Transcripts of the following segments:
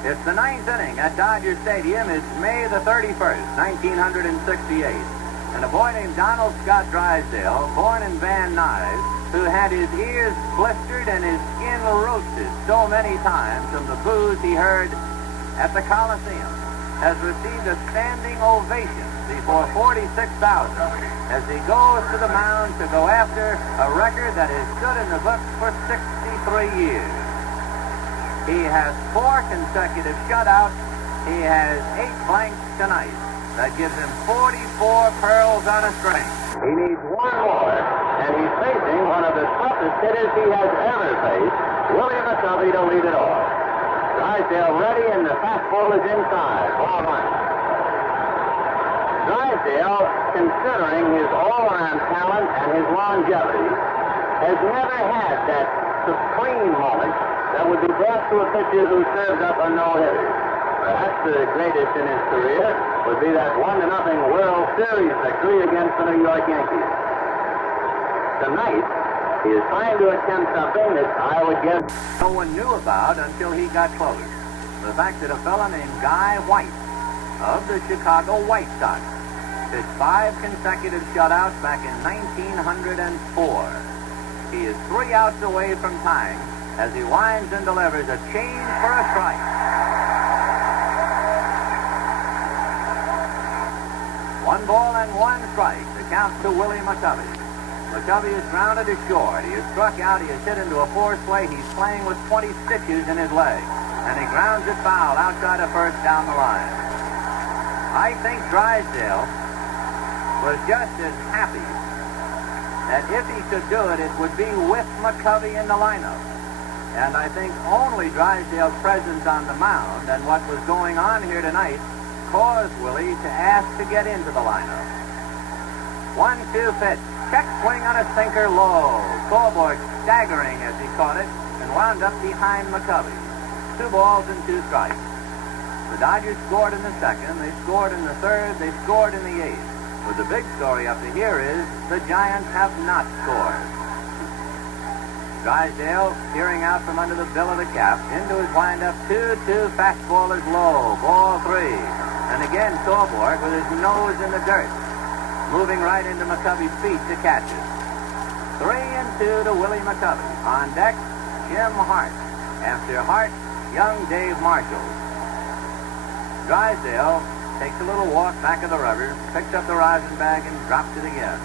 It's the ninth inning at Dodger Stadium. It's May the 31st, 1968. And a boy named Donald Scott Drysdale, born in Van Nuys, who had his ears blistered and his skin roasted so many times from the boos he heard at the Coliseum, has received a standing ovation before 46,000 as he goes to the mound to go after a record that has stood in the books for 63 years. He has 4 consecutive shutouts. He has 8 blanks tonight. That gives him 44 pearls on a string. He needs one more, and he's facing one of the toughest hitters he has ever faced, Willie McCovey, to lead it off. Drysdale ready, and the fastball is inside. Ball 1. Drysdale, considering his all-around talent and his longevity, has never had that supreme moment that would be brought to a pitcher who served up a no-hitter. Perhaps the greatest in his career would be that 1-0 World Series victory against the New York Yankees. Tonight, he is trying to attempt something that I would guess no one knew about until he got close. The fact that a fellow named Guy White of the Chicago White Sox pitched 5 consecutive shutouts back in 1904. He is 3 outs away from tying as he winds and delivers a change for a strike. 1 ball and 1 strike. The count to Willie McCovey. McCovey is grounded to short. He is struck out. He is hit into a force play. He's playing with 20 stitches in his leg. And he grounds it foul outside of first down the line. I think Drysdale was just as happy that if he could do it, it would be with McCovey in the lineup. And I think only Drysdale's presence on the mound and what was going on here tonight caused Willie to ask to get into the lineup. 1-2 pitch. Check swing on a sinker low. Colborg staggering as he caught it and wound up behind McCovey. 2 balls and 2 strikes. The Dodgers scored in the second. They scored in the third. They scored in the 8th. But the big story up to here is the Giants have not scored. Drysdale peering out from under the bill of the cap into his windup. 2-2. Fastball is low. Ball 3. And again, Colborg with his nose in the dirt, moving right into McCovey's feet to catch it. 3-2 to Willie McCovey. On deck, Jim Hart. After Hart, young Dave Marshall. Drysdale takes a little walk back of the rubber, picks up the rosin bag, and drops it again.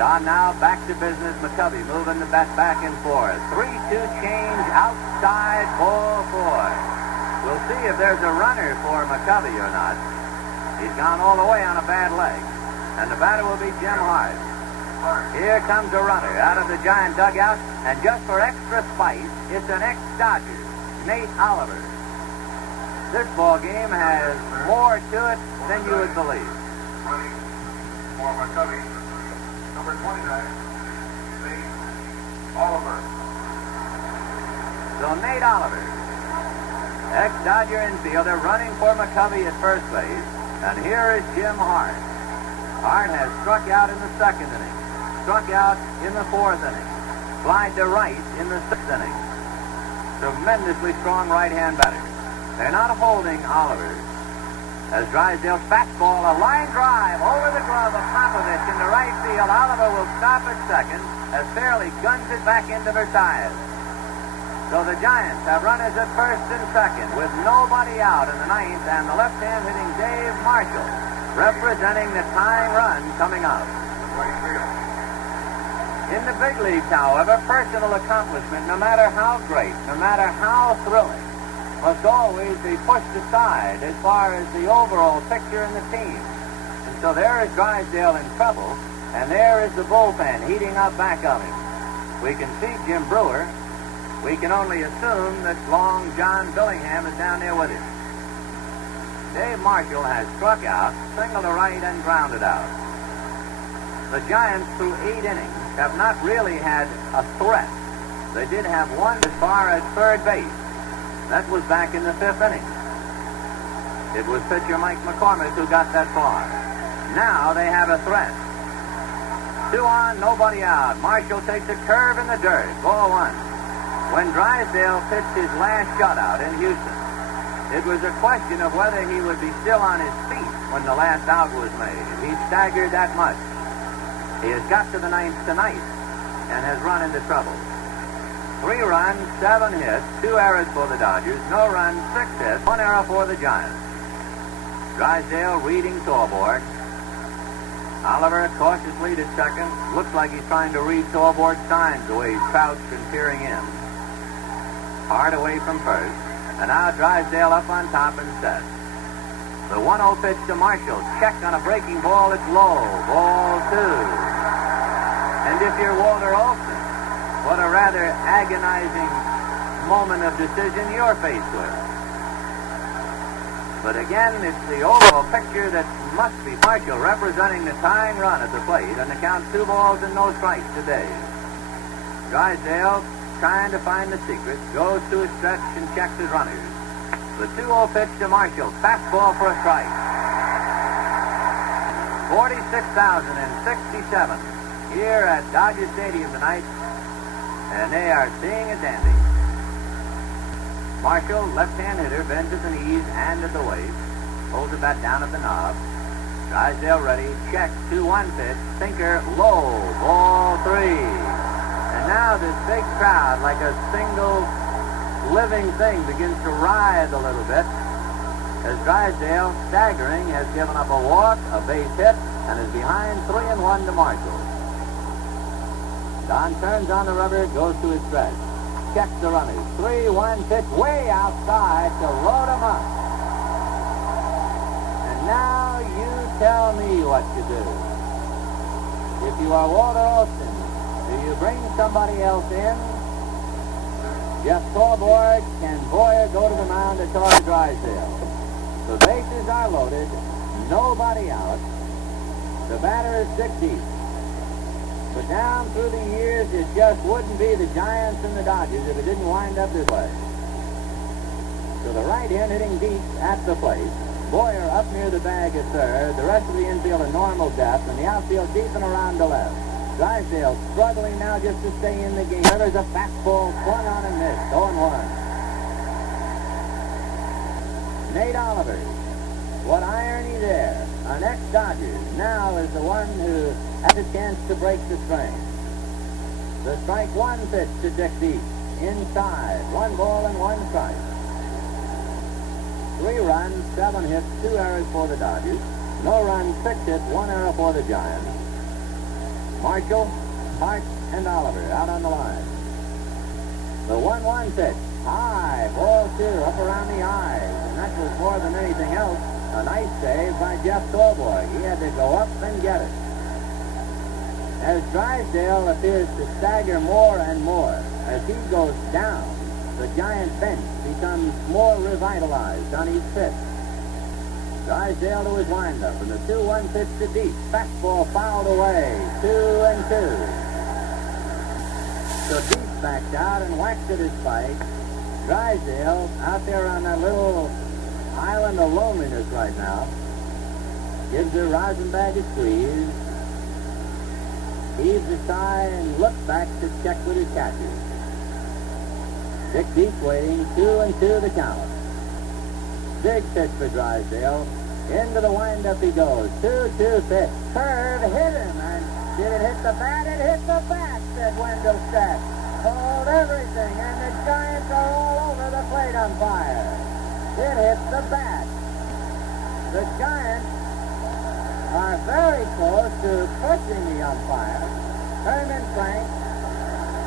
Don now back to business. McCovey moving the bat back and forth. 3-2 change outside, ball 4. We'll see if there's a runner for McCovey or not. He's gone all the way on a bad leg. And the batter will be Jim Hart. Here comes a runner out of the Giant dugout. And just for extra spice, it's an ex-Dodger, Nate Oliver. This ball game has more to it than you would believe. For McCovey, number 29, Nate Oliver. So Nate Oliver, ex-Dodger infielder, running for McCovey at first base. And here is Jim Hart. Hart has struck out in the 2nd inning, struck out in the 4th inning, flied to right in the 6th inning. Tremendously strong right-hand batter. They're not holding Oliver. As Drysdale's fastball, a line drive over the glove of Popovich into right field. Oliver will stop at second as Fairley guns it back into Versailles. So the Giants have runners at first and second with nobody out in the 9th, and the left-hand hitting Dave Marshall representing the tying run coming up. In the big leagues, however, personal accomplishment, no matter how great, no matter how thrilling, must always be pushed aside as far as the overall picture in the team. And so there is Drysdale in trouble, and there is the bullpen heating up back of him. We can see Jim Brewer. We can only assume that long John Billingham is down there with him. Dave Marshall has struck out, singled to right, and grounded out. The Giants, through 8 innings, have not really had a threat. They did have one as far as third base. That was back in the 5th inning. It was pitcher Mike McCormick who got that far. Now they have a threat. 2 on, nobody out. Marshall takes a curve in the dirt. Ball 1. When Drysdale pitched his last shutout in Houston, it was a question of whether he would be still on his feet when the last out was made. He staggered that much. He has got to the ninth tonight and has run into trouble. 3 runs, 7 hits, 2 errors for the Dodgers, no runs, 6 hits, 1 error for the Giants. Drysdale reading Torborg. Oliver cautiously to second. Looks like he's trying to read Torborg's signs the way he's crouched and peering in. Hard away from first. And now Drysdale up on top and set. The 1-0 pitch to Marshall. Checked on a breaking ball. It's low. Ball 2. And if you're Walter Olson, what a rather agonizing moment of decision you're faced with. But again, it's the overall picture that must be Marshall representing the tying run at the plate, and the count 2 balls and no strikes today. Drysdale trying to find the secret, goes to his stretch and checks his runners. The 2-0 pitch to Marshall, fastball for a strike. 46,067 here at Dodger Stadium tonight, and they are seeing a dandy. Marshall, left-hand hitter, bends at the knees and at the waist. Holds the bat down at the knob. Drysdale ready. Check. 2-1 pitch. Sinker. Low. Ball 3. And now this big crowd, like a single living thing, begins to writhe a little bit as Drysdale, staggering, has given up a walk, a base hit, and is behind 3-1 to Marshall. Don turns on the rubber, goes to his stretch. Checks the runners. 3-1 pitch way outside to load him up. And now you tell me what to do. If you are Walter Olson, do you bring somebody else in? Jeff Torborg, can Boyer go to the mound to talk to Drysdale? The bases are loaded, nobody out. The batter is 6 deep. But down through the years, it just wouldn't be the Giants and the Dodgers if it didn't wind up this way. So the right end hitting deep at the plate. Boyer up near the bag at third. The rest of the infield at normal depth, and the outfield deep and around the left. Drysdale struggling now just to stay in the game. There's a fastball swung on and missed. 0-1. Nate Oliver. What irony there. An ex-Dodger now is the one who had a chance to break the strain. The strike 1 pitch to Dick Deep. Inside. 1 ball and 1 strike. 3 runs, 7 hits, 2 errors for the Dodgers. No runs, 6 hits, 1 error for the Giants. Marshall, Hart, and Oliver out on the line. The 1-1 pitch. High. Ball 2 up around the eyes. And that was more than anything else a nice save by Jeff Torborg. He had to go up and get it. As Drysdale appears to stagger more and more, as he goes down, the Giant bench becomes more revitalized on each pitch. Drysdale to his windup, and the 2-1 pitch to Deep. Fastball fouled away. 2-2. So Deep backed out and whacked at his spike. Drysdale out there on that little island of loneliness right now. Gives the rosin bag a squeeze. Heaves a sigh and looks back to check with his catcher. Dick Deep waiting. 2-2 the count. Big pitch for Drysdale. Into the windup he goes. 2-2 pitch. Curve hit him. And did it hit the bat? It hit the bat, said Wendell Steck. Hold everything. And the Giants are all over the plate umpire. It hit the bat. The Giants are very close to pushing the umpire. Herman Frank,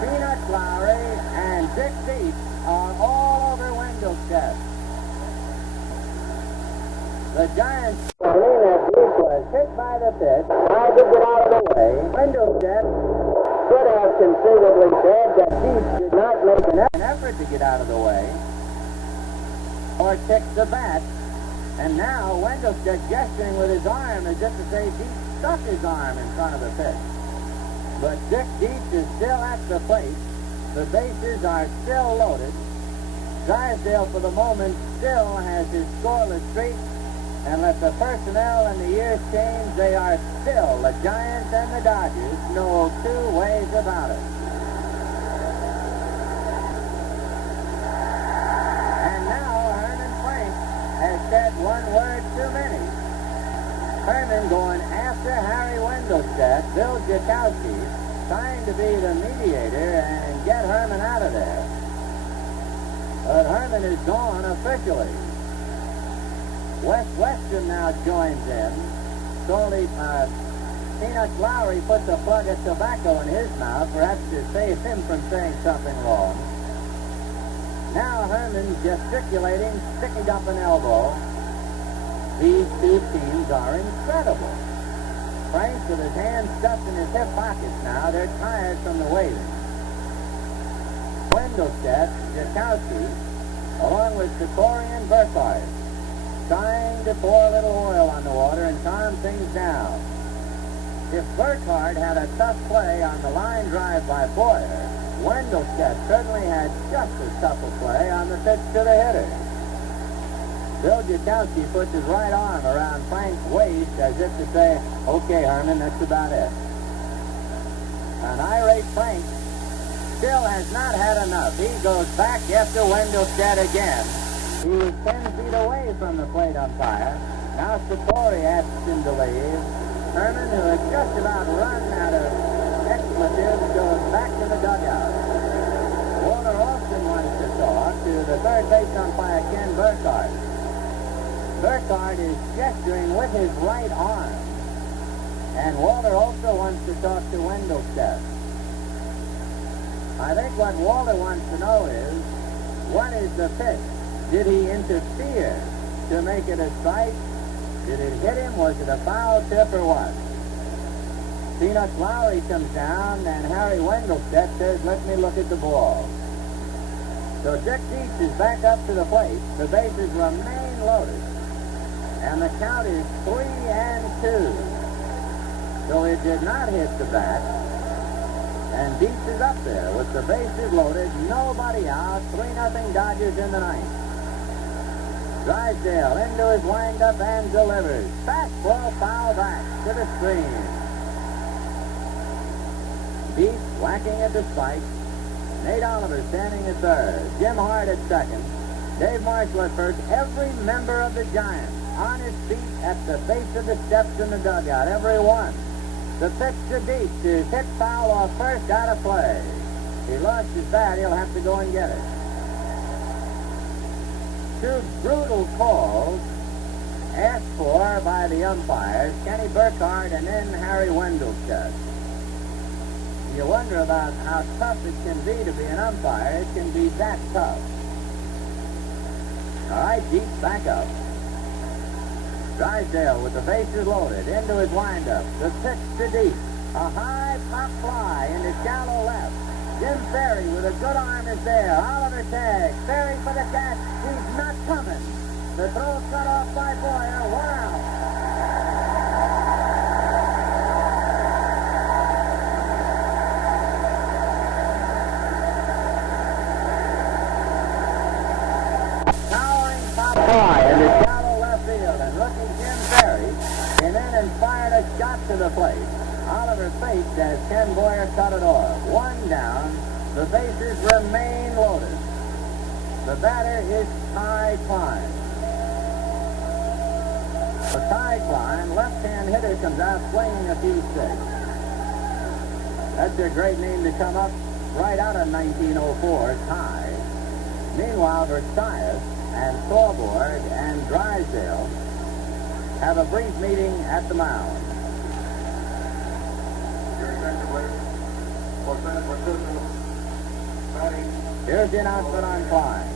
Peanut Lowry, and Dick Deep are all over Wendell Steck. The Giants, that Deep was hit by the pitch, tried to get out of the way. Wendell Steck could have conceivably said that Deep did not make an effort to get out of the way or kick the bat. And now Wendell Steck gesturing with his arm as if to say Deep stuck his arm in front of the pitch. But Dick Deep is still at the plate. The bases are still loaded. Drysdale, for the moment, still has his scoreless streak. And let the personnel and the years change, they are still the Giants and the Dodgers. No 2 ways about it. one word too many. Herman going after Harry Wendelstedt, Bill Jakowski, trying to be the mediator and get Herman out of there. But Herman is gone officially. Wes Weston now joins in. Slowly, Peanut Lowry puts a plug of tobacco in his mouth, perhaps to save him from saying something wrong. Now Herman gesticulating, sticking up an elbow. These two teams are incredible. Frank with his hands stuffed in his hip pockets now. They're tired from the waving. Wendelstedt, Jakowski, along with Sikori and Burkhardt, trying to pour a little oil on the water and calm things down. If Burkhardt had a tough play on the line drive by Boyer, Wendelstedt certainly had just as tough a play on the pitch to the hitter. Bill Jakowski puts his right arm around Frank's waist as if to say, okay, Herman, that's about it. An irate Frank still has not had enough. He goes back after Wendelstedt again. He was 10 feet away from the plate umpire. Now Sikori asks him to leave. Herman, who had just about run out of expletives, goes back to the dugout. Walter Austin wants to talk to the third base umpire, Ken Burkhardt. Burkhardt is gesturing with his right arm. And Walter also wants to talk to Wendelstedt. I think what Walter wants to know is, what is the pitch? Did he interfere to make it a strike? Did it hit him? Was it a foul tip or what? Peanut Lowry comes down, and Harry Wendelstedt says, let me look at the ball. So Dick Dietz is back up to the plate. The bases remain loaded. And the count is 3-2. So it did not hit the bat. And Dietz is up there with the bases loaded, nobody out, 3-0 Dodgers in the ninth. Drysdale into his windup and delivers. Fastball foul back to the screen. Dietz whacking at the spike. Nate Oliver standing at third. Jim Hart at second. Dave Marshall at first. Every member of the Giants on his feet at the base of the steps in the dugout. Every one. The pitch to Dietz is hit foul off first, out of play. He lost his bat. He'll have to go and get it. Two brutal calls asked for by the umpires, Kenny Burkhardt and then Harry Wendelstedt. You wonder about how tough it can be to be an umpire. It can be that tough. All right, Dietz back up. Drysdale with the bases loaded into his windup. The pitch to Dietz. A high pop fly into shallow left. Jim Ferry with a good arm is there. Oliver tags. Ferry for the catch. He's not coming. The throw cut off by Boyer. 1 out. Towering pop fly into shallow left field. And rookie Jim Ferry came in and fired a shot to the plate. Oliver faced as Ken Boyer cut it off. 1 down. The bases remain loaded. The batter is Ty Klein. For Ty Klein, left-hand hitter comes out swinging a few sticks. That's a great name to come up right out of 1904, Ty. Meanwhile, Versailles and Thorborg and Drysdale have a brief meeting at the mound. Here's the announcement on Klein.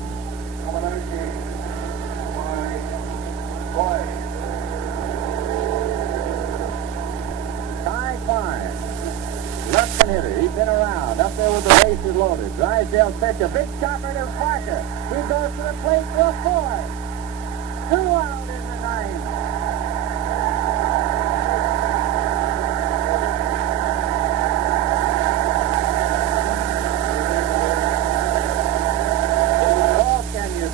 Ty Klein, left-hand hitter. He's been around, up there with the bases loaded. Drysdale pitch, a big chopper to Parker. He goes to the plate for a 4. 2 out in the ninth.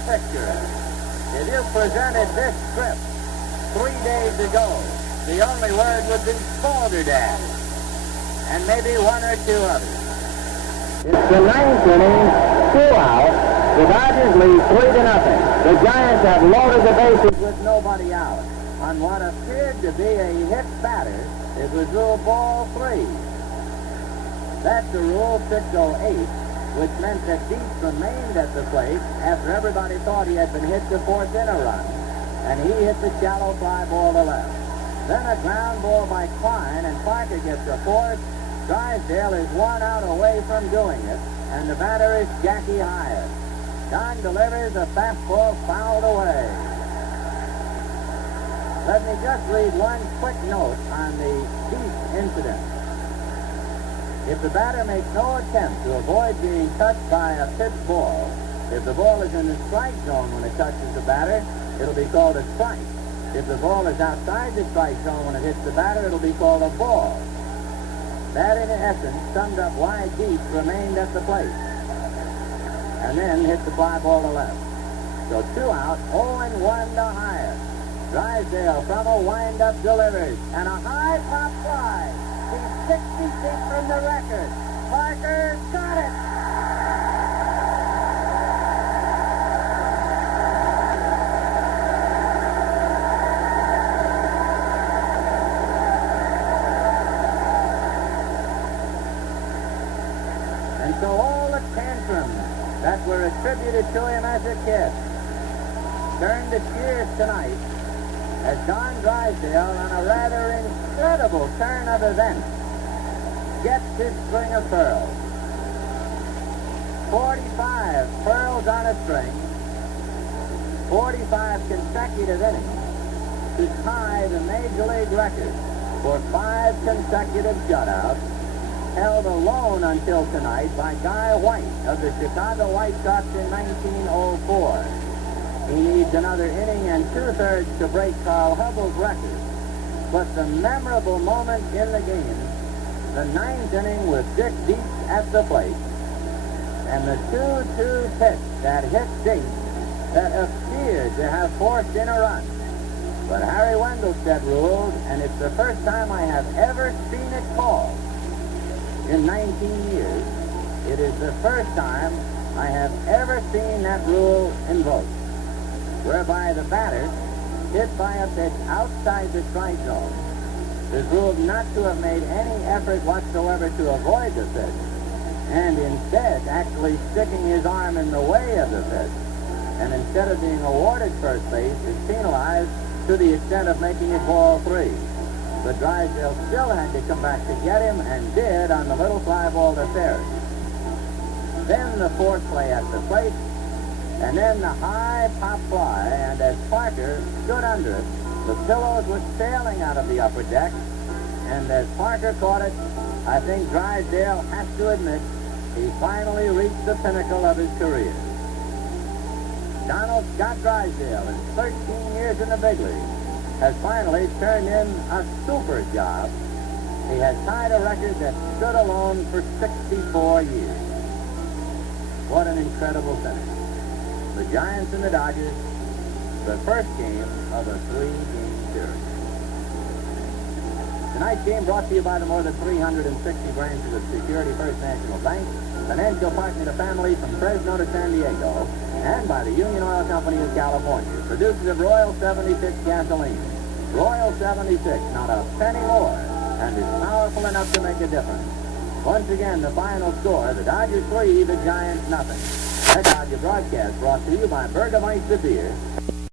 Picture it. If you presented this script 3 days ago, the only word would be balderdash, and maybe 1 or 2 others. It's the ninth inning, 2 out. The Dodgers lead 3-0. The Giants have loaded the bases with nobody out. On what appeared to be a hit batter, it was ruled ball 3. That's the rule 608, which meant that Dietz remained at the plate after everybody thought he had been hit to force in a run, and he hit the shallow fly ball to left. Then a ground ball by Klein, and Parker gets a force. Drysdale is 1 out away from doing it, and the batter is Jackie Hyatt. Don delivers a fastball fouled away. Let me just read one quick note on the Dietz incident. If the batter makes no attempt to avoid being touched by a pitch ball, if the ball is in the strike zone when it touches the batter, it'll be called a strike. If the ball is outside the strike zone when it hits the batter, it'll be called a ball. That, in essence, summed up why Dietz remained at the plate and then hit the fly ball to left. So 2 out, 0-1 to Hyatt. Drysdale from a windup delivers, and a high pop fly. He's 60 feet from the record. Parker got it. And so all the tantrums that were attributed to him as a kid turned to cheers tonight as Don Drysdale, on a rather incredible turn of events, gets his string of pearls. 45 pearls on a string, 45 consecutive innings to tie the Major League record for 5 consecutive shutouts, held alone until tonight by Guy White of the Chicago White Sox in 1904. He needs another inning and 2/3 to break Carl Hubbell's record. But the memorable moment in the game, the 9th inning with Dick Dietz at the plate, and the 2-2 pitch that hit Dietz that appeared to have forced in a run. But Harry Wendelstedt ruled, and it's the first time I have ever seen it called in 19 years. It is the first time I have ever seen that rule invoked, whereby the batter, hit by a pitch outside the strike zone, is ruled not to have made any effort whatsoever to avoid the pitch, and instead actually sticking his arm in the way of the pitch, and instead of being awarded first base, is penalized to the extent of making it ball 3. But Drysdale still had to come back to get him, and did on the little fly ball to third. Then the fourth play at the plate, and then the high pop fly, and as Parker stood under it, the pillows were sailing out of the upper deck, and as Parker caught it, I think Drysdale has to admit he finally reached the pinnacle of his career. Donald Scott Drysdale, in 13 years in the big league, has finally turned in a super job. He has tied a record that stood alone for 64 years. What an incredible finish. The Giants and the Dodgers, the first game of a 3-game series. Tonight's game brought to you by the more than 360 branches of Security First National Bank, financial partner to families from Fresno to San Diego, and by the Union Oil Company of California, producers of Royal 76 gasoline. Royal 76, not a penny more, and is powerful enough to make a difference. Once again, the final score, the Dodgers 3, the Giants nothing. That Dodger broadcast brought to you by Burgermeister Beer.